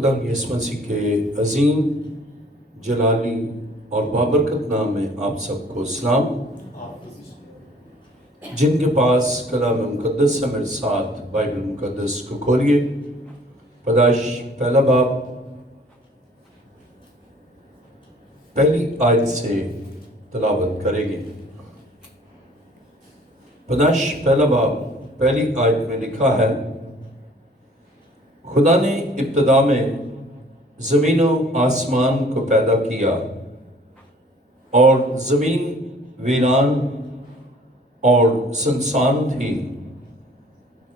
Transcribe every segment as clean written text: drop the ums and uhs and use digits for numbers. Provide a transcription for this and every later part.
خدا یسوع مسیح کے عظیم جلالی اور بابرکت نام میں آپ سب کو سلام۔ جن کے پاس کلام مقدس ہے میرے ساتھ بائبل مقدس کو کھولیے۔ پیدائش پہلا باب پہلی آیت سے تلاوت کریں گے۔ پیدائش پہلا باب پہلی آیت میں لکھا ہے، خدا نے ابتدا میں زمین و آسمان کو پیدا کیا اور زمین ویران اور سنسان تھی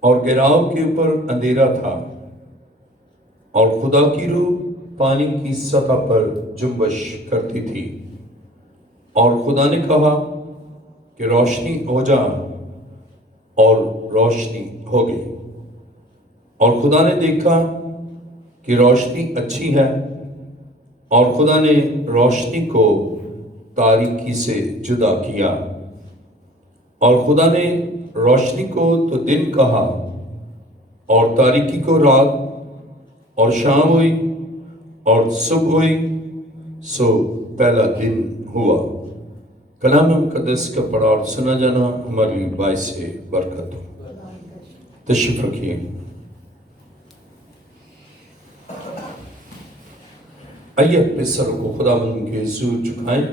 اور گراؤ کے اوپر اندھیرا تھا، اور خدا کی روح پانی کی سطح پر جنبش کرتی تھی، اور خدا نے کہا کہ روشنی ہو جا، اور روشنی ہو گئی۔ اور خدا نے دیکھا کہ روشنی اچھی ہے، اور خدا نے روشنی کو تاریکی سے جدا کیا، اور خدا نے روشنی کو تو دن کہا اور تاریکی کو رات، اور شام ہوئی اور صبح ہوئی، سو پہلا دن ہوا۔ کلام مقدس کا پڑھا اور سنا جانا ہمارے لیے باعث برکت ہو۔ تشریف رکھیے۔ آئیے اپنے سر کو خداوند کے حضور جھکائیں۔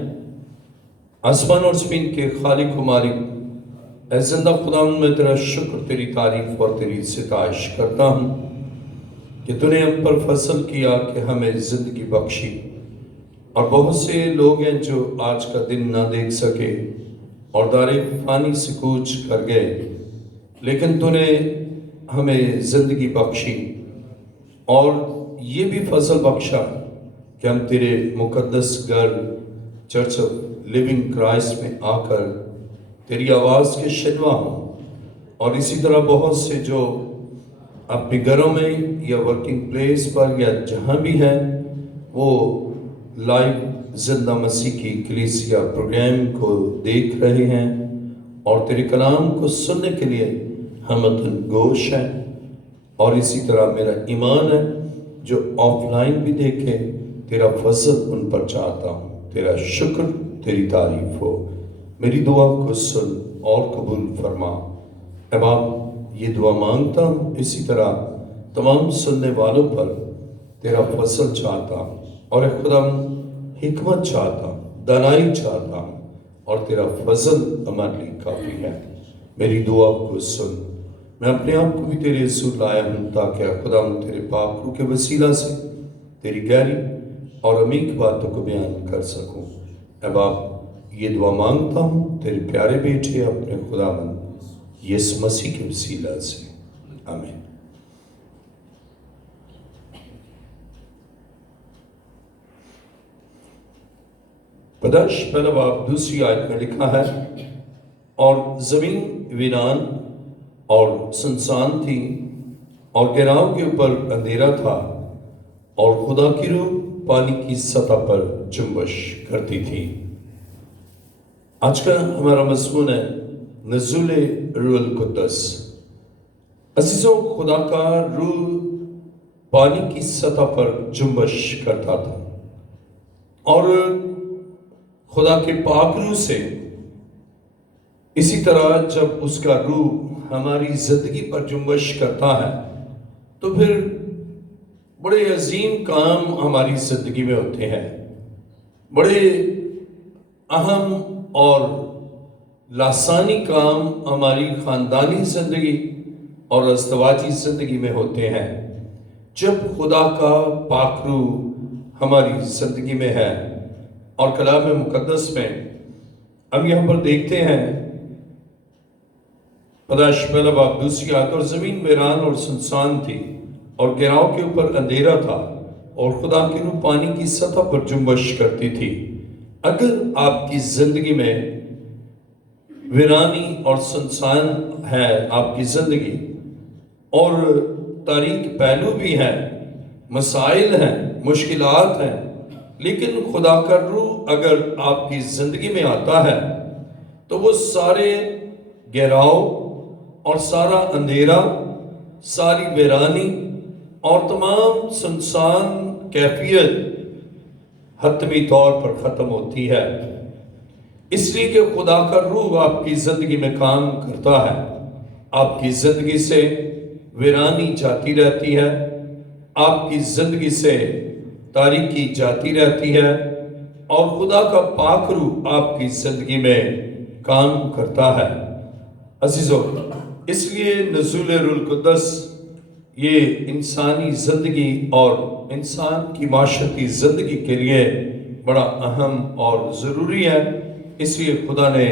آسمان اور زمین کے خالق و مالک، اے زندہ خداوند، میں تیرا شکر، تیری تعریف اور تیری ستائش کرتا ہوں کہ تو نے ہم پر فضل کیا کہ ہمیں زندگی بخشی۔ اور بہت سے لوگ ہیں جو آج کا دن نہ دیکھ سکے اور دار فانی سے کوچ کر گئے، لیکن تو نے ہمیں زندگی بخشی اور یہ بھی فضل بخشا کہ ہم تیرے مقدس گھر چرچ آف لیونگ کرائسٹ میں آ کر تیری آواز کے شنوا ہوں۔ اور اسی طرح بہت سے جو اپنے گھروں میں یا ورکنگ پلیس پر یا جہاں بھی ہیں، وہ لائیو زندہ مسیح کی کلیسیا پروگرام کو دیکھ رہے ہیں اور تیرے کلام کو سننے کے لیے ہمتن گوش ہیں۔ اور اسی طرح میرا ایمان ہے جو آف لائن بھی دیکھے، تیرا فضل ان پر چاہتا ہوں۔ تیرا شکر، تیری تعریف ہو۔ میری دعا کو سن اور قبول فرما۔ اے باپ، یہ دعا مانگتا ہوں، اسی طرح تمام سننے والوں پر تیرا فضل چاہتا ہوں، اور اے خدا حکمت چاہتا ہوں، دانائی چاہتا ہوں، اور تیرا فضل ہمارے لیے کافی ہے۔ میری دعا کو سن۔ میں اپنے آپ کو بھی تیرے حضور لایا ہوں تاکہ خدا تیرے پاک روح کے وسیلہ سے تیری گہری اور عمیق باتوں کو بیان کر سکوں۔ اے باپ، یہ دعا مانگتا ہوں تیرے پیارے بیٹے اپنے خداوند یسوع مسیح کے وسیلہ سے، آمین۔ پیدائش پہلا باب دوسری آیت میں لکھا ہے، اور زمین ویران اور سنسان تھی اور گراؤ کے اوپر اندھیرا تھا، اور خدا کی روح پانی کی سطح پر جنبش کرتی تھی۔ آج کا ہمارا مضمون ہے نزول روح القدس۔ عزیزوں، خدا کا روح پانی کی سطح پر جنبش کرتا تھا، اور خدا کے پاک روح سے اسی طرح جب اس کا روح ہماری زندگی پر جنبش کرتا ہے تو پھر بڑے عظیم کام ہماری زندگی میں ہوتے ہیں، بڑے اہم اور لاسانی کام ہماری خاندانی زندگی اور ازدواجی زندگی میں ہوتے ہیں۔ جب خدا کا پاک روح ہماری زندگی میں ہے، اور کلام مقدس میں ہم یہاں پر دیکھتے ہیں، پیدائش پہلا باب دوسری آیت، اور زمین ویران اور سنسان تھی اور گراؤ کے اوپر اندھیرا تھا، اور خدا کی روح پانی کی سطح پر جنبش کرتی تھی۔ اگر آپ کی زندگی میں ویرانی اور سنسان ہے، آپ کی زندگی اور تاریک پہلو بھی ہیں، مسائل ہیں، مشکلات ہیں، لیکن خدا کا روح اگر آپ کی زندگی میں آتا ہے تو وہ سارے گہراؤ اور سارا اندھیرا، ساری ویرانی اور تمام سنسان کیفیت حتمی طور پر ختم ہوتی ہے، اس لیے کہ خدا کا روح آپ کی زندگی میں کام کرتا ہے، آپ کی زندگی سے ویرانی جاتی رہتی ہے، آپ کی زندگی سے تاریکی جاتی رہتی ہے، اور خدا کا پاک روح آپ کی زندگی میں کام کرتا ہے۔ عزیزو، اس لیے نزول روح القدس یہ انسانی زندگی اور انسان کی معاشرتی زندگی کے لیے بڑا اہم اور ضروری ہے۔ اس لیے خدا نے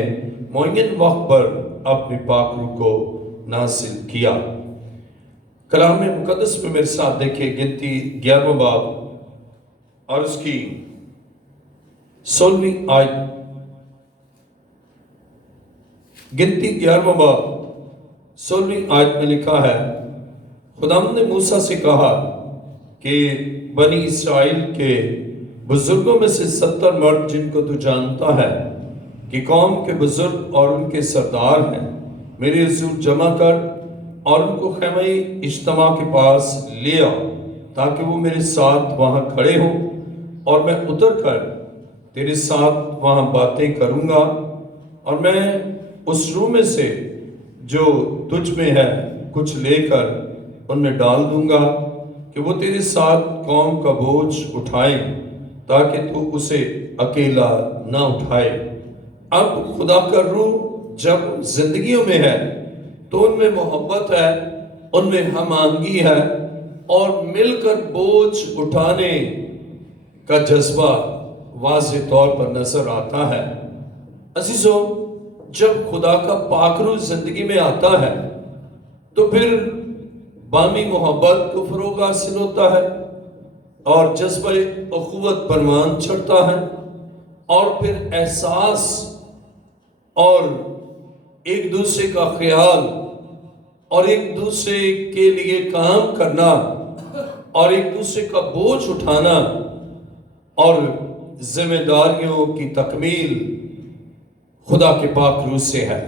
معین وقت پر اپنے پاک روح کو نازل کیا۔ کلام مقدس میں میرے ساتھ دیکھیں گنتی 11واں باب اور اس کی 16ویں آیت۔ گنتی 11واں باب 16ویں آیت میں لکھا ہے، خداوند نے موسیٰ سے کہا کہ بنی اسرائیل کے بزرگوں میں سے 70 مرد جن کو تو جانتا ہے کہ قوم کے بزرگ اور ان کے سردار ہیں، میرے حضور جمع کر اور ان کو خیمہ اجتماع کے پاس لے آؤ، تاکہ وہ میرے ساتھ وہاں کھڑے ہوں، اور میں اتر کر تیرے ساتھ وہاں باتیں کروں گا، اور میں اس روح میں سے جو تجھ میں ہے کچھ لے کر ان میں ڈال دوں گا کہ وہ تیرے ساتھ قوم کا بوجھ اٹھائیں، تاکہ تو اسے اکیلا نہ اٹھائے۔ اب خدا کا روح جب زندگیوں میں ہے تو ان میں محبت ہے، ان میں ہم آہنگی ہے، اور مل کر بوجھ اٹھانے کا جذبہ واضح طور پر نظر آتا ہے۔ عزیزو، جب خدا کا پاک روح زندگی میں آتا ہے تو پھر بامی محبت کو فروغ حاصل ہوتا ہے، اور جذبہ اخوت پروان چڑھتا ہے، اور پھر احساس اور ایک دوسرے کا خیال اور ایک دوسرے کے لیے کام کرنا اور ایک دوسرے کا بوجھ اٹھانا اور ذمہ داریوں کی تکمیل خدا کے پاک روح سے ہے۔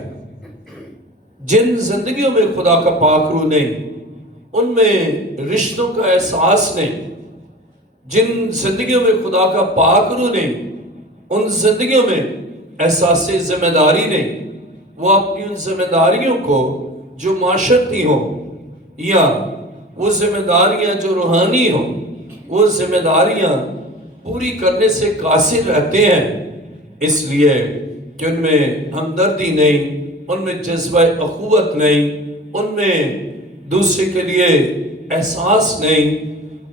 جن زندگیوں میں خدا کا پاک روح نہیں، ان میں رشتوں کا احساس نہیں، جن زندگیوں میں خدا کا پاک روح نہیں، ان زندگیوں میں احساس ذمہ داری نہیں۔ وہ اپنی ان ذمہ داریوں کو جو معاشرتی ہوں یا وہ ذمہ داریاں جو روحانی ہوں، وہ ذمہ داریاں پوری کرنے سے قاصر رہتے ہیں، اس لیے کہ ان میں ہمدردی نہیں، ان میں جذبہ اخوت نہیں، ان میں دوسرے کے لیے احساس نہیں۔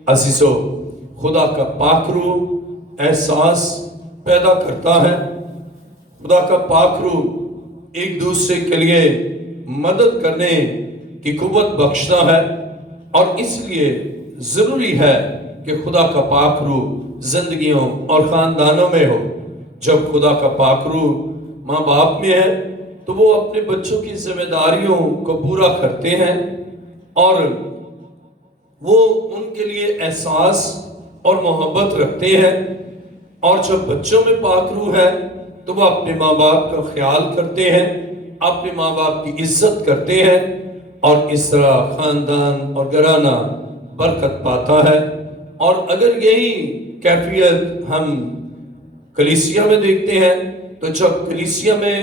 عزیزو، خدا کا پاک روح احساس پیدا کرتا ہے، خدا کا پاک روح ایک دوسرے کے لیے مدد کرنے کی قوت بخشتا ہے، اور اس لیے ضروری ہے کہ خدا کا پاک روح زندگیوں اور خاندانوں میں ہو۔ جب خدا کا پاک روح ماں باپ میں ہے تو وہ اپنے بچوں کی ذمہ داریوں کو پورا کرتے ہیں، اور وہ ان کے لیے احساس اور محبت رکھتے ہیں، اور جب بچوں میں پاک روح ہے تو وہ اپنے ماں باپ کا خیال کرتے ہیں، اپنے ماں باپ کی عزت کرتے ہیں، اور اس طرح خاندان اور گھرانہ برکت پاتا ہے۔ اور اگر یہی کیفیت ہم کلیسیا میں دیکھتے ہیں تو جب کلیسیا میں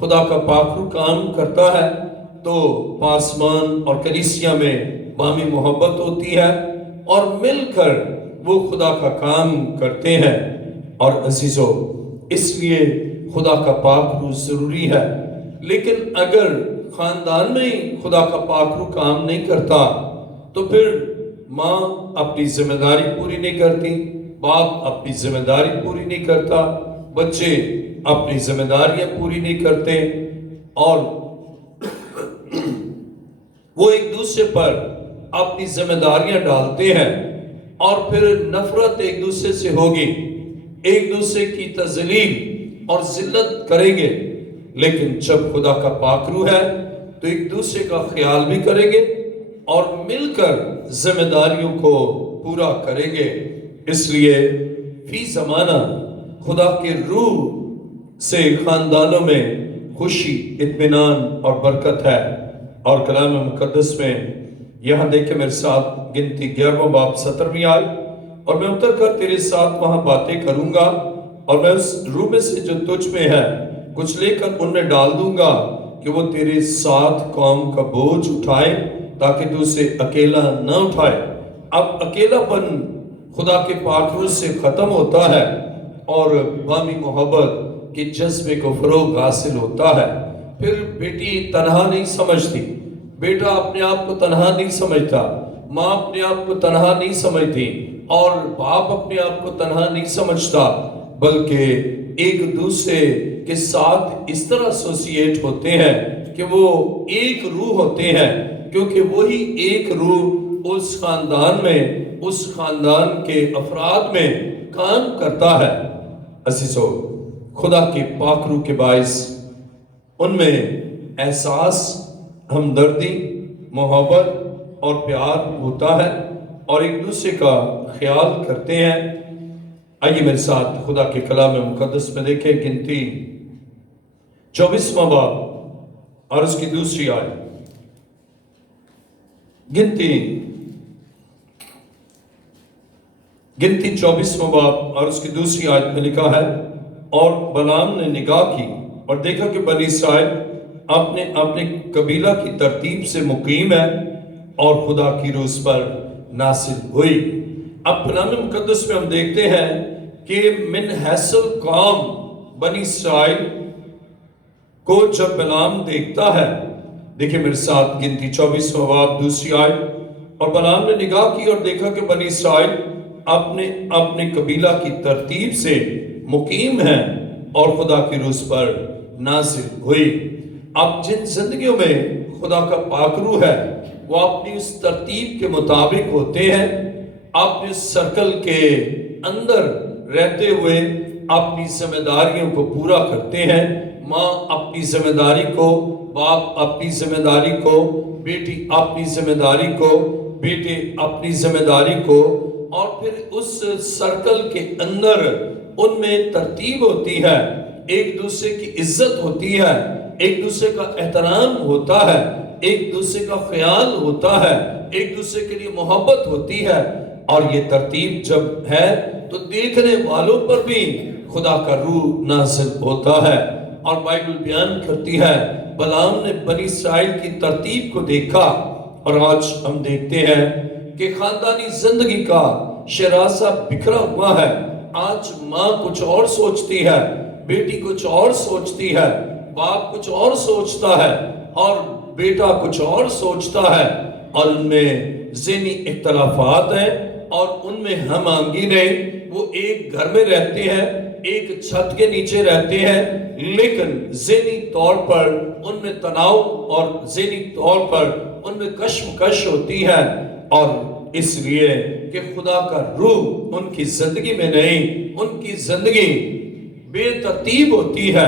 خدا کا پاک روح کام کرتا ہے تو پاسمان اور کلیسیا میں بامی محبت ہوتی ہے، اور مل کر وہ خدا کا کام کرتے ہیں۔ اور عزیزو، اس لیے خدا کا پاک روح ضروری ہے۔ لیکن اگر خاندان میں ہی خدا کا پاک روح کام نہیں کرتا تو پھر ماں اپنی ذمہ داری پوری نہیں کرتی، باپ اپنی ذمہ داری پوری نہیں کرتا، بچے اپنی ذمہ داریاں پوری نہیں کرتے، اور وہ ایک دوسرے پر اپنی ذمہ داریاں ڈالتے ہیں، اور پھر نفرت ایک دوسرے سے ہوگی، ایک دوسرے کی تذلیل اور ذلت کریں گے۔ لیکن جب خدا کا پاک روح ہے تو ایک دوسرے کا خیال بھی کریں گے اور مل کر ذمہ داریوں کو پورا کریں گے۔ اس لیے فی زمانہ خدا کے روح سے خاندانوں میں خوشی، اطمینان اور برکت ہے۔ اور کلام مقدس میں یہاں دیکھیں میرے ساتھ گنتی 11واں باب 17ویں آیت، اور میں اتر کر تیرے ساتھ وہاں باتیں کروں گا اور میں اس روح میں سے جو تجھ میں ہے کچھ لے کر ان میں ڈال دوں گا کہ وہ تیرے ساتھ قوم کا بوجھ اٹھائے تاکہ تو اسے اکیلا نہ اٹھائے۔ اب اکیلا پن خدا کے پاک روح سے ختم ہوتا ہے اور بامی محبت کے جذبے کو فروغ حاصل ہوتا ہے۔ پھر بیٹی تنہا نہیں سمجھتی، بیٹا اپنے آپ کو تنہا نہیں سمجھتا، ماں اپنے آپ کو تنہا نہیں سمجھتی، اور باپ اپنے آپ کو تنہا نہیں سمجھتا، بلکہ ایک دوسرے کے ساتھ اس طرح ایسوسیٹ ہوتے ہیں کہ وہ ایک روح ہوتے ہیں، کیونکہ وہی ایک روح اس خاندان میں، اس خاندان کے افراد میں کام کرتا ہے۔ عزیزو، خدا کے پاک روح کے باعث ان میں احساس، ہمدردی، محبت اور پیار ہوتا ہے اور ایک دوسرے کا خیال کرتے ہیں۔ آئیے میرے ساتھ خدا کے کلام مقدس میں دیکھیں گنتی 24واں باب اور اس کی دوسری آیت۔ گنتی 24واں باب اور اس کی دوسری آیت میں لکھا ہے، اور بلعام نے نگاہ کی اور دیکھا کہ بنی اسرائیل اپنے قبیلہ کی ترتیب سے مقیم ہے اور خدا کی روح اس پر نازل ہوئی۔ اب کلام مقدس میں ہم دیکھتے ہیں کہ من حیثل قوم بنی اسرائیل کو جب بلعام دیکھتا ہے، دیکھیں میرے ساتھ گنتی 24واں باب دوسری آیت، اور بلعام نے نگاہ کی اور دیکھا کہ بنی اسرائیل اپنے قبیلہ کی ترتیب سے مقیم ہیں اور خدا کی روح اس پر نازل ہوئی۔ اب جن زندگیوں میں خدا کا پاک روح ہے وہ اپنی اس ترتیب کے مطابق ہوتے ہیں، اپنے اس سرکل کے اندر رہتے ہوئے اپنی ذمہ داریوں کو پورا کرتے ہیں۔ ماں اپنی ذمہ داری کو، باپ اپنی ذمہ داری کو، بیٹی اپنی ذمہ داری کو، بیٹے اپنی ذمہ داری کو، اور پھر اس سرکل کے اندر ان میں ترتیب ہوتی ہے، ایک دوسرے کی عزت ہوتی ہے، ایک دوسرے کا احترام ہوتا ہے، ایک دوسرے کا خیال ہوتا ہے، ایک دوسرے کے لیے محبت ہوتی ہے، اور یہ ترتیب جب ہے تو دیکھنے والوں پر بھی خدا کا روح نازل ہوتا ہے۔ اور بائبل بیان کرتی ہے بلعام نے بنی اسرائیل کی ترتیب کو دیکھا، اور آج ہم دیکھتے ہیں کہ خاندانی زندگی کا شراسہ بکھرا ہوا ہے۔ آج ماں کچھ اور سوچتی ہے، بیٹی کچھ اور سوچتی ہے، باپ کچھ اور سوچتا ہے، اور بیٹا کچھ اور سوچتا ہے، اور ان میں ذہنی اختلافات ہیں اور ان میں ہم آہنگی نہیں۔ وہ ایک گھر میں رہتے ہیں، ایک چھت کے نیچے رہتے ہیں، لیکن ذہنی طور پر ان میں تناؤ اور ذہنی طور پر ان میں کشمکش ہوتی ہے، اور اس لیے کہ خدا کا روح ان کی زندگی میں نہیں، ان کی زندگی بے ترتیب ہوتی ہے،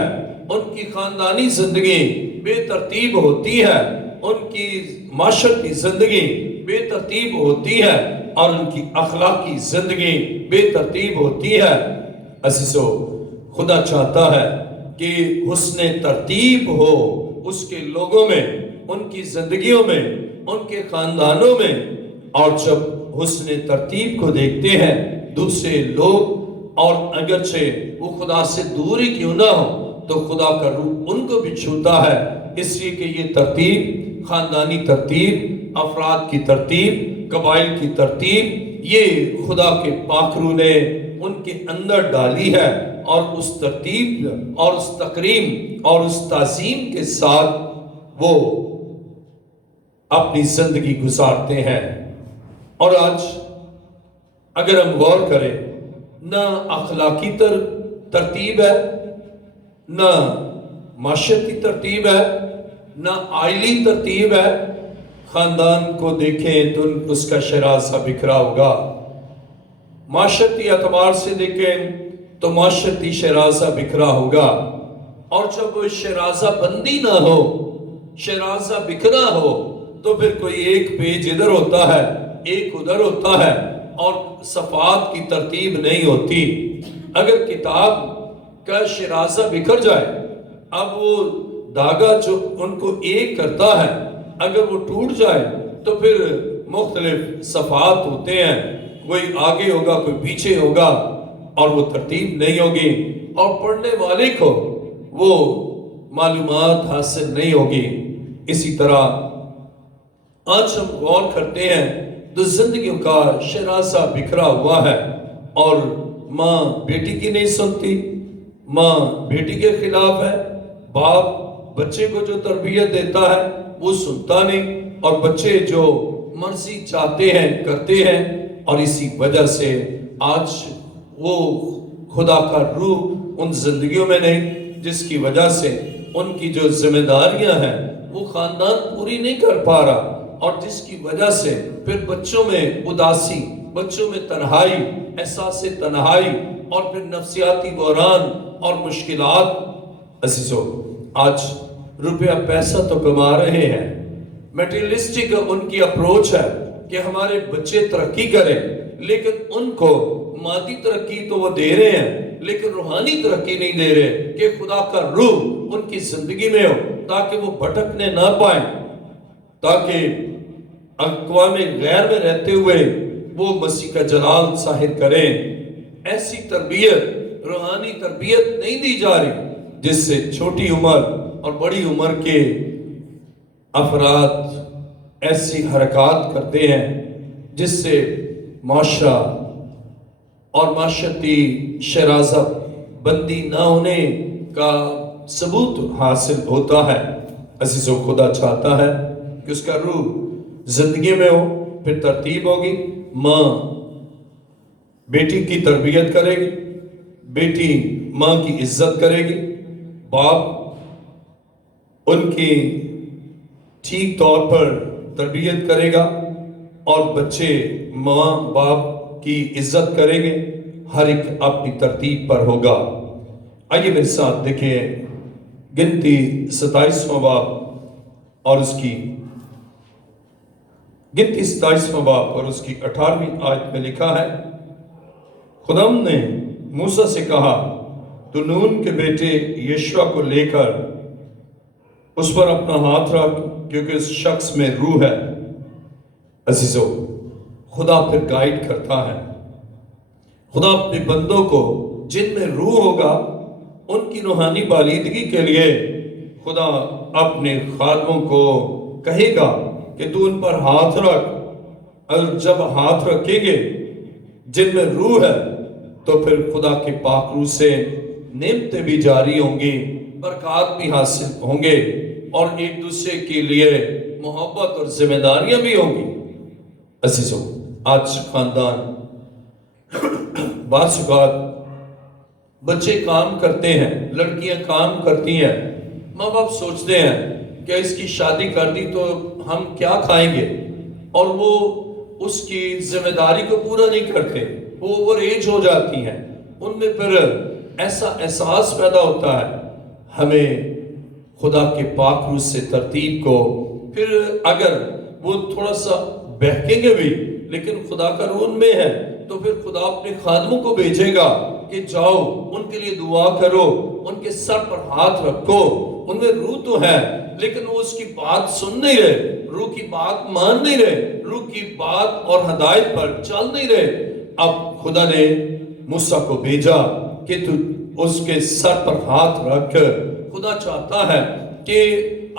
ان کی خاندانی زندگی بے ترتیب ہوتی ہے، ان کی معاشرتی زندگی بے ترتیب ہوتی ہے، اور ان کی اخلاقی زندگی بے ترتیب ہوتی ہے۔ عزیزو، خدا چاہتا ہے کہ حسن ترتیب ہو اس کے لوگوں میں، ان کی زندگیوں میں، ان کے خاندانوں میں، اور جب حسن ترتیب کو دیکھتے ہیں دوسرے لوگ، اور اگرچہ وہ خدا سے دور ہی کیوں نہ ہو، تو خدا کا روح ان کو بھی چھوتا ہے، اس لیے کہ یہ ترتیب، خاندانی ترتیب، افراد کی ترتیب، قبائل کی ترتیب، یہ خدا کے پاک روح نے ان کے اندر ڈالی ہے، اور اس ترتیب اور اس تقریم اور اس تعظیم کے ساتھ وہ اپنی زندگی گزارتے ہیں۔ اور آج اگر ہم غور کریں، نہ اخلاقی ترتیب ہے، نہ معاشرتی ترتیب ہے، نہ آئلی ترتیب ہے۔ خاندان کو دیکھیں تو اس کا شراسہ بکھرا ہوگا، معاشرتی اعتبار سے دیکھیں تو معاشرتی شراسہ بکھرا ہوگا، اور جب شراسہ بندی نہ ہو، شراسہ بکھرا ہو، تو پھر کوئی ایک پیج ادھر ہوتا ہے، ایک ادھر ہوتا ہے، اور صفحات کی ترتیب نہیں ہوتی۔ اگر کتاب کا شراسہ بکھر جائے، اب وہ دھاگا جو ان کو ایک کرتا ہے، اگر وہ ٹوٹ جائے تو پھر مختلف صفحات ہوتے ہیں، کوئی آگے ہوگا کوئی پیچھے ہوگا اور وہ ترتیب نہیں ہوگی اور پڑھنے والے کو وہ معلومات حاصل نہیں ہوگی۔ اسی طرح آج ہم غور کرتے ہیں تو زندگیوں کا شراسہ بکھرا ہوا ہے، اور ماں بیٹی کی نہیں سنتی، ماں بیٹی کے خلاف ہے، باپ بچے کو جو تربیت دیتا ہے وہ سنتا نہیں، اور بچے جو مرضی چاہتے ہیں کرتے ہیں، اور اسی وجہ سے آج وہ خدا کا روح ان زندگیوں میں نہیں، جس کی وجہ سے ان کی جو ذمہ داریاں ہیں وہ خاندان پوری نہیں کر پا رہا، اور جس کی وجہ سے پھر بچوں میں اداسی، بچوں میں تنہائی، احساس تنہائی، اور پھر نفسیاتی بحران اور مشکلات۔ عزیزو، آج روپیہ پیسہ تو کما رہے ہیں، میٹریلسٹک ان کی اپروچ ہے کہ ہمارے بچے ترقی کریں، لیکن ان کو مادی ترقی تو وہ دے رہے ہیں لیکن روحانی ترقی نہیں دے رہے کہ خدا کا روح ان کی زندگی میں ہو تاکہ وہ بھٹکنے نہ پائیں، تاکہ اقوام غیر میں رہتے ہوئے وہ مسیح کا جلال ظاہر کریں۔ ایسی تربیت، روحانی تربیت نہیں دی جا رہی جس سے چھوٹی عمر اور بڑی عمر کے افراد ایسی حرکات کرتے ہیں جس سے معاشرہ اور معاشرتی شرازہ بندی نہ ہونے کا ثبوت حاصل ہوتا ہے۔ عزیزو، خدا چاہتا ہے کہ اس کا روح زندگی میں ہو، پھر ترتیب ہوگی، ماں بیٹی کی تربیت کرے گی، بیٹی ماں کی عزت کرے گی، باپ ان کی ٹھیک طور پر تربیت کرے گا، اور بچے ماں باپ کی عزت کریں گے، ہر ایک اپنی ترتیب پر ہوگا۔ آئیے میرے ساتھ دیکھیں گنتی 27واں باب اور اس کی گنتی 27واں باب اور اس کی 18ویں آیت میں لکھا ہے، خداوند نے موسیٰ سے کہا، تو نون کے بیٹے یشوع کو لے کر اس پر اپنا ہاتھ رکھ، کیونکہ اس شخص میں روح ہے۔ عزیزو، خدا پھر گائیڈ کرتا ہے۔ خدا اپنے بندوں کو جن میں روح ہوگا ان کی روحانی بالیدگی کے لیے خدا اپنے خادموں کو کہے گا کہ تو ان پر ہاتھ رکھ، اور جب ہاتھ رکھیں گے جن میں روح ہے تو پھر خدا کے پاک روح سے نعمتیں بھی جاری ہوں گی، برکات بھی حاصل ہوں گے، اور ایک دوسرے کے لیے محبت اور ذمہ داریاں بھی ہوں گی۔ عزیزو، آج خاندان بعض اوقات بچے کام کرتے ہیں، لڑکیاں کام کرتی ہیں، ماں باپ سوچتے ہیں کہ اس کی شادی کر دی تو ہم کیا کھائیں گے، اور وہ اس کی ذمہ داری کو پورا نہیں کرتے، وہ اوور ایج ہو جاتی ہیں، ان میں پھر ایسا احساس پیدا ہوتا ہے۔ ہمیں خدا کے پاک روح سے ترتیب کو، پھر اگر وہ تھوڑا سا بہکیں گے بھی لیکن خدا کا روح ان میں ہے تو پھر خدا اپنے خادموں کو بھیجے گا کہ جاؤ ان کے لیے دعا کرو، ان کے سر پر ہاتھ رکھو، ان میں روح تو ہے لیکن وہ اس کی بات سن نہیں رہے، روح کی بات مان نہیں رہے، روح کی بات اور ہدایت پر چل نہیں رہے۔ اب خدا نے موسیٰ کو بھیجا کہ تو اس کے سر پر ہاتھ رکھ۔ خدا چاہتا ہے کہ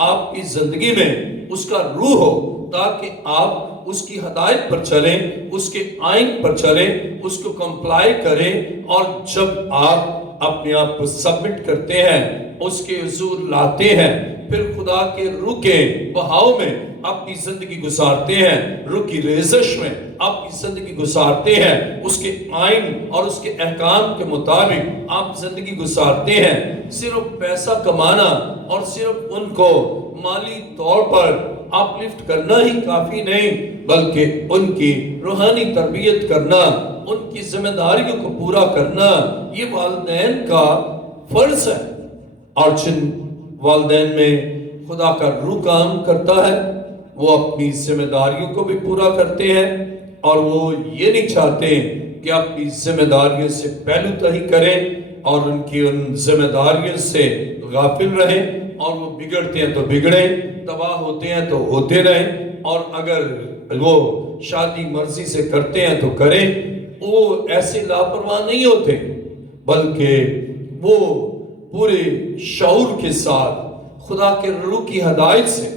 آپ کی زندگی میں اس کا روح ہو تاکہ آپ اس کی ہدایت پر چلیں، اس کے آئین پر چلیں، اس کو کمپلائی کریں، اور جب آپ اپنے آپ کو سبمٹ کرتے ہیں، اس کے حضور لاتے ہیں، پھر خدا کے روح کے بہاؤ میں اپنی زندگی گزارتے ہیں، روح کی ریزش میں اپنی زندگی گزارتے ہیں، اس کے آئین اور اس کے احکام کے مطابق آپ زندگی گزارتے ہیں۔ صرف پیسہ کمانا اور صرف ان کو مالی طور پر اپ لفٹ کرنا ہی کافی نہیں، بلکہ ان کی روحانی تربیت کرنا، ان کی ذمہ داریوں کو پورا کرنا، یہ والدین کا فرض ہے۔ اور جن والدین میں خدا کا روح کام کرتا ہے وہ اپنی ذمہ داریوں کو بھی پورا کرتے ہیں، اور وہ یہ نہیں چاہتے کہ اپنی ذمہ داریوں سے پہلو تہی کریں اور ان کی ان ذمہ داریوں سے غافل رہیں، اور وہ بگڑتے ہیں تو بگڑیں، تباہ ہوتے ہیں تو ہوتے رہیں، اور اگر وہ شادی مرضی سے کرتے ہیں تو کریں۔ وہ ایسے لاپرواہ نہیں ہوتے، بلکہ وہ پورے شعور کے ساتھ خدا کے روح کی ہدایت سے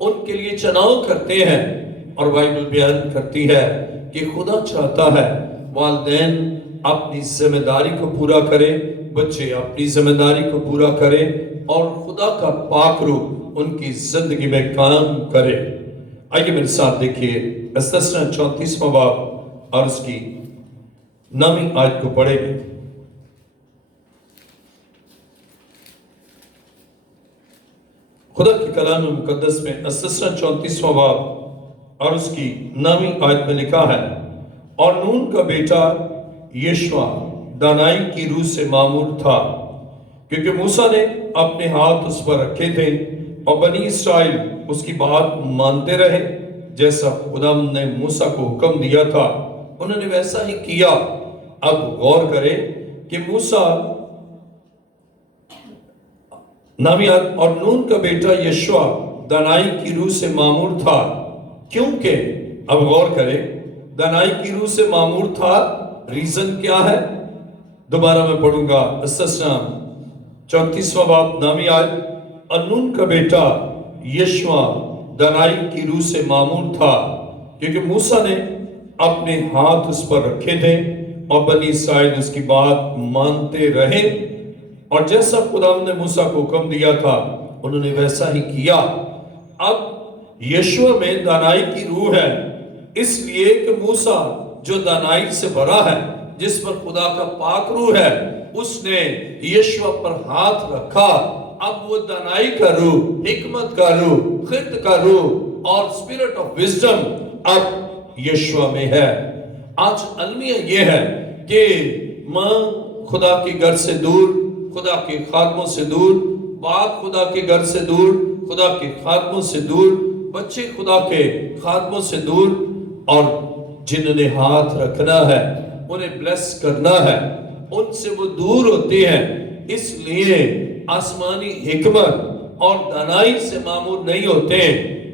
ان کے لیے چناؤ کرتے ہیں۔ اور بائبل بیان کرتی ہے کہ خدا چاہتا ہے والدین اپنی ذمہ داری کو پورا کریں، بچے اپنی ذمہ داری کو پورا کریں، اور خدا کا پاک روح ان کی زندگی میں کام کرے۔ آئیے میرے ساتھ دیکھیے استثنا 34واں باب اور اس کی 9ویں آیت کو پڑھیں گے۔ خدا کی کلام مقدس میں استثنا 34واں باب اور اس کی 9ویں آیت میں لکھا ہے، اور نون کا بیٹا یشوع دانائی کی روح سے معمور تھا، کیونکہ موسیٰ نے اپنے ہاتھ اس پر رکھے تھے، اور بنی اسرائیل اس کی بات مانتے رہے، جیسا خدا نے موسیٰ کو حکم دیا تھا انہوں نے ویسا ہی کیا۔ اب غور کریں کہ موسیٰ اور نون کا بیٹا یشوع دانائی کی روح سے معمور تھا، کیونکہ اب غور کریں دانائی کی روح سے معمور تھا، ریزن کیا ہے؟ دوبارہ میں پڑھوں گا استثنا 34واں باب 9ویں آیت، اور نون کا بیٹا یشوع دانائی کی روح سے معمور تھا، کیونکہ موسیٰ نے اپنے ہاتھ اس پر رکھے تھے، اور بنی اسرائیل اس کی بات مانتے رہے، اور جیسا خدا نے موسیٰ کو حکم دیا تھا انہوں نے ویسا ہی کیا۔ اب یشوع میں دانائی کی روح ہے، اس لیے کہ موسیٰ جو دانائی سے بھرا ہے، جس پر خدا کا پاک روح ہے، اس نے یشوع پر ہاتھ رکھا۔ اب وہ دانائی کا روح، حکمت کا روح، خرد کا روح اور اسپرٹ آف وزڈم اب یشوع میں ہے۔ آج المیہ یہ ہے کہ ماں خدا کے گھر سے دور، خدا کے خادموں سے دور، باپ خدا کے گھر سے دور، خدا کے خادموں سے دور، بچے خدا کے خادموں سے دور، اور جنہوں نے ہاتھ رکھنا ہے انہیں بلیس کرنا ہے ان سے وہ دور ہوتے ہیں۔ اس لیے آسمانی حکمت اور دانائی سے معمور نہیں ہوتے۔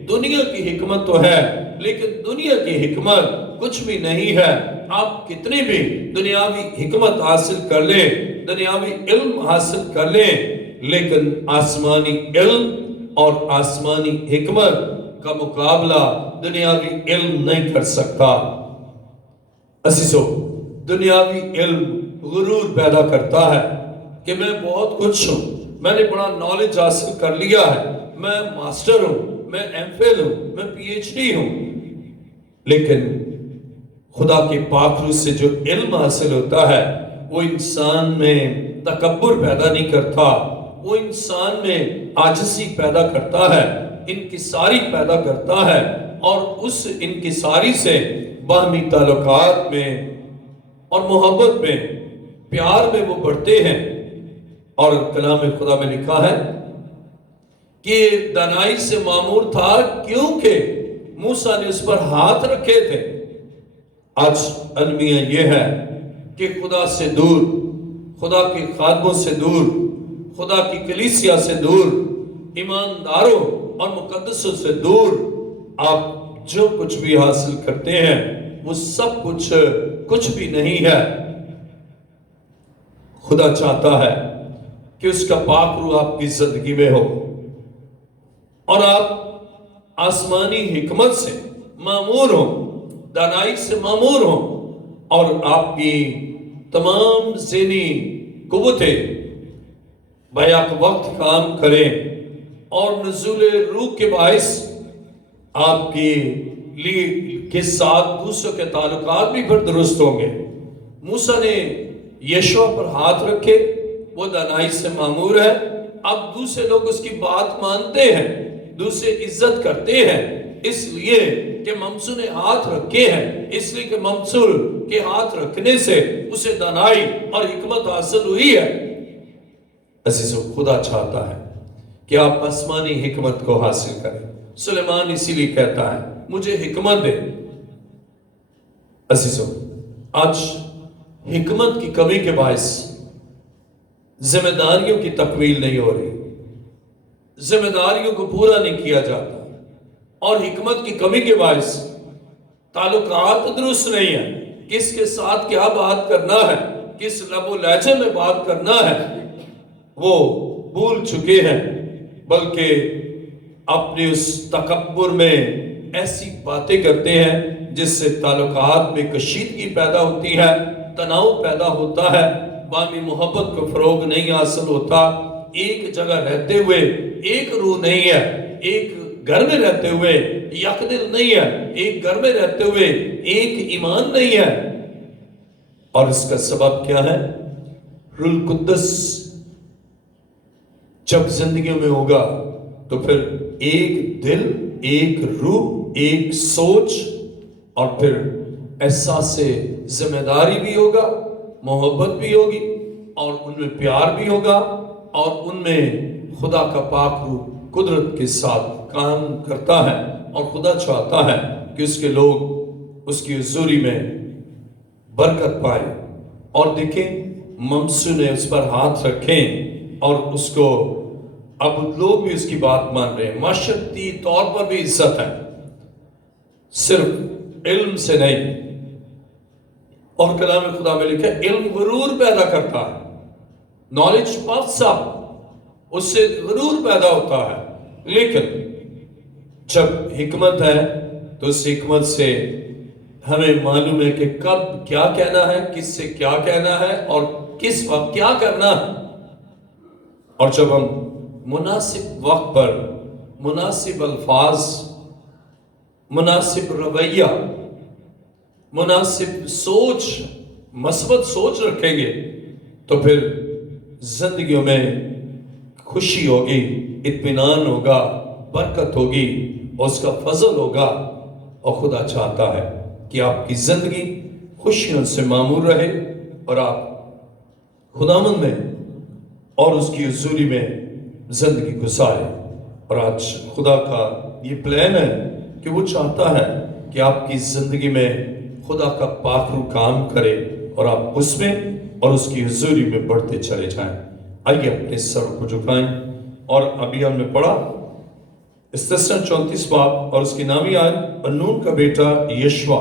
دنیا کی حکمت تو ہے لیکن دنیا کی حکمت کچھ بھی نہیں ہے۔ آپ کتنی بھی دنیاوی حکمت حاصل کر لیں، دنیاوی علم حاصل کر لیں، لیکن آسمانی علم اور آسمانی حکمت کا مقابلہ دنیاوی علم نہیں کر سکتا۔ عزیزو، دنیاوی علم غرور پیدا کرتا ہے کہ میں بہت کچھ ہوں، میں نے بڑا نالج حاصل کر لیا ہے، میں ماسٹر ہوں، میں ایم فل ہوں، میں پی ایچ ڈی ہوں۔ لیکن خدا کے پاک روح سے جو علم حاصل ہوتا ہے وہ انسان میں تکبر پیدا نہیں کرتا، وہ انسان میں عاجزی پیدا کرتا ہے، انکساری پیدا کرتا ہے، اور اس انکساری سے باہمی تعلقات میں اور محبت میں، پیار میں وہ بڑھتے ہیں۔ اور کلام خدا میں لکھا ہے کہ دانائی سے معمور تھا کیونکہ موسیٰ نے اس پر ہاتھ رکھے تھے۔ آج المیہ یہ ہے کہ خدا سے دور، خدا کے خادموں سے دور، خدا کی کلیسیا سے دور، ایمانداروں اور مقدسوں سے دور آپ جو کچھ بھی حاصل کرتے ہیں وہ سب کچھ بھی نہیں ہے۔ خدا چاہتا ہے کہ اس کا پاک روح آپ کی زندگی میں ہو، اور آپ آسمانی حکمت سے معمور ہوں، دانائی سے معمور ہوں، اور آپ کی تمام ذہنی قوتیں بیک وقت کام کریں، اور نزول روح کے باعث آپ کے ساتھ دوسروں کے تعلقات بھی پھر درست ہوں گے۔ موسیٰ نے یشوع پر ہاتھ رکھے، وہ دانائی سے معمور ہے، اب دوسرے لوگ اس کی بات مانتے ہیں، دوسرے عزت کرتے ہیں، اس لیے کہ ممسو نے ہاتھ رکھے ہیں، اس لیے کہ ممسو کے ہاتھ رکھنے سے اسے دانائی اور حکمت حاصل ہوئی ہے۔ عزیزو، خدا چاہتا ہے کہ آپ آسمانی حکمت کو حاصل کریں۔ سلیمان اسی لیے کہتا ہے مجھے حکمت دے۔ عزیزو، آج حکمت کی کمی کے باعث ذمہ داریوں کی تکمیل نہیں ہو رہی، ذمہ داریوں کو پورا نہیں کیا جاتا، اور حکمت کی کمی کے باعث تعلقات درست نہیں ہیں، کس کے ساتھ کیا بات کرنا ہے، کس لب و لہجے میں بات کرنا ہے وہ بھول چکے ہیں، بلکہ اپنے اس تکبر میں ایسی باتیں کرتے ہیں جس سے تعلقات میں کشیدگی پیدا ہوتی ہے، تناؤ پیدا ہوتا ہے، باہمی محبت کو فروغ نہیں حاصل ہوتا، ایک جگہ رہتے ہوئے ایک روح نہیں ہے، ایک گھر میں رہتے ہوئے یک دل نہیں ہے، ایک گھر میں رہتے ہوئے ایک ایمان نہیں ہے۔ اور اس کا سبب کیا ہے؟ روح القدس جب زندگیوں میں ہوگا تو پھر ایک دل، ایک روح، ایک سوچ، اور پھر احساس ذمہ داری بھی ہوگا، محبت بھی ہوگی، اور ان میں پیار بھی ہوگا، اور ان میں خدا کا پاک روح قدرت کے ساتھ کام کرتا ہے، اور خدا چاہتا ہے کہ اس کے لوگ اس کی حضوری میں برکت پائیں۔ اور دیکھیں ممسو نے اس پر ہاتھ رکھیں اور اس کو اب لوگ بھی اس کی بات مان رہے ہیں، معاشرتی طور پر بھی عزت ہے، صرف علم سے نہیں۔ اور کلام خدا میں لکھا ہے علم غرور پیدا کرتا ہے، نالج پفس اپ، اس سے غرور پیدا ہوتا ہے، لیکن جب حکمت ہے تو اس حکمت سے ہمیں معلوم ہے کہ کب کیا کہنا ہے، کس سے کیا کہنا ہے، اور کس وقت کیا کرنا ہے۔ اور جب ہم مناسب وقت پر مناسب الفاظ، مناسب رویہ، مناسب سوچ، مثبت سوچ رکھیں گے تو پھر زندگیوں میں خوشی ہوگی، اطمینان ہوگا، برکت ہوگی، اور اس کا فضل ہوگا۔ اور خدا چاہتا ہے کہ آپ کی زندگی خوشیوں سے معمور رہے، اور آپ خداوند میں اور اس کی حضوری میں زندگی گزارے۔ اور آج خدا کا یہ پلان ہے کہ وہ چاہتا ہے کہ آپ کی زندگی میں خدا کا پاک روح کام کرے، اور آپ اس میں اور اس کی حضوری میں بڑھتے چلے جائیں۔ آئیے اپنے سر کو جھکائیں، اور ابھی ہم نے پڑھا استثنا 34 باب، اور اس کی نامی آیت، نون کا بیٹا یشوا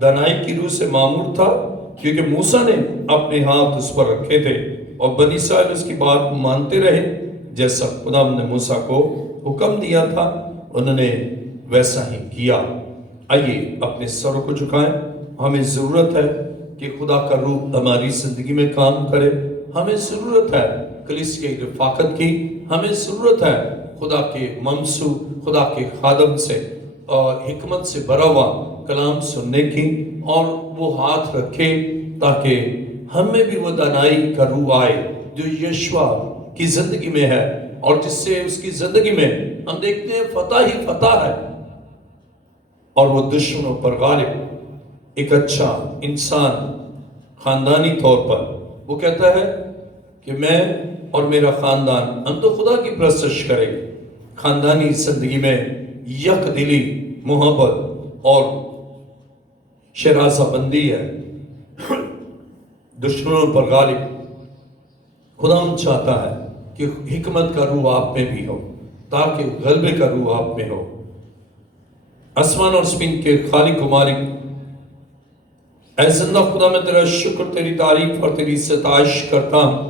دانائی کی روح سے معمور تھا، کیونکہ موسیٰ نے اپنے ہاتھ اس پر رکھے تھے، اور بنی اسرائیل اس کی بات مانتے رہے، جیسا خدا نے موسیٰ کو حکم دیا تھا انہوں نے ویسا ہی کیا۔ آئیے اپنے سروں کو جھکائیں۔ ہمیں ضرورت ہے کہ خدا کا روح ہماری زندگی میں کام کرے، ہمیں ضرورت ہے کلیسیا کی رفاقت کی، ہمیں ضرورت ہے خدا کے ممسو، خدا کے خادم سے اور حکمت سے بھرا ہوا کلام سننے کی، اور وہ ہاتھ رکھے تاکہ ہم میں بھی وہ دانائی کا روح آئے جو یشوا کی زندگی میں ہے، اور جس سے اس کی زندگی میں ہم دیکھتے ہیں فتح ہی فتح ہے، اور وہ دشمنوں پر غالب، ایک اچھا انسان خاندانی طور پر وہ کہتا ہے کہ میں اور میرا خاندان ہم تو خدا کی پرستش کریں گے۔ خاندانی زندگی میں یک دلی، محبت اور شرازہ بندی ہے، دشمنوں پر غالب۔ خدا چاہتا ہے کہ حکمت کا روح آپ میں بھی ہو، تاکہ غلبے کا روح آپ میں ہو۔ آسمان اور زمین کے خالق و مالک، اے زندہ خدا میں تیرا شکر، تیری تعریف اور تیری ستائش کرتا ہوں،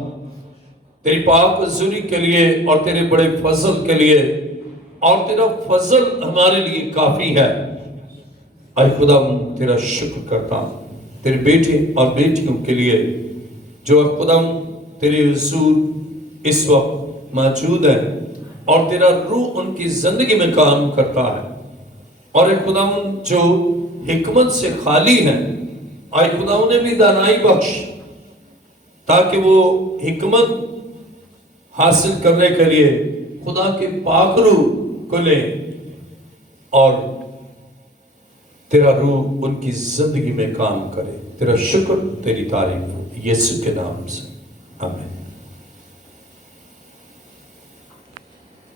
تیری پاک حضوری کے لیے اور تیرے بڑے فضل کے لیے، اور تیرا فضل ہمارے لیے کافی ہے۔ اے خدا تیرا شکر کرتا ہوں تیرے بیٹے اور بیٹیوں کے لیے جو خدا تیرے حضور اس وقت موجود ہے، اور تیرا روح ان کی زندگی میں کام کرتا ہے، اور اے خدا جو حکمت سے خالی ہیں، اے خدا انہیں بھی دانائی بخش تاکہ وہ حکمت حاصل کرنے کے لیے خدا کے پاک روح کو لیں، اور تیرا روح ان کی زندگی میں کام کرے۔ تیرا شکر، تیری تعریف یسوع کے نام سے، آمین۔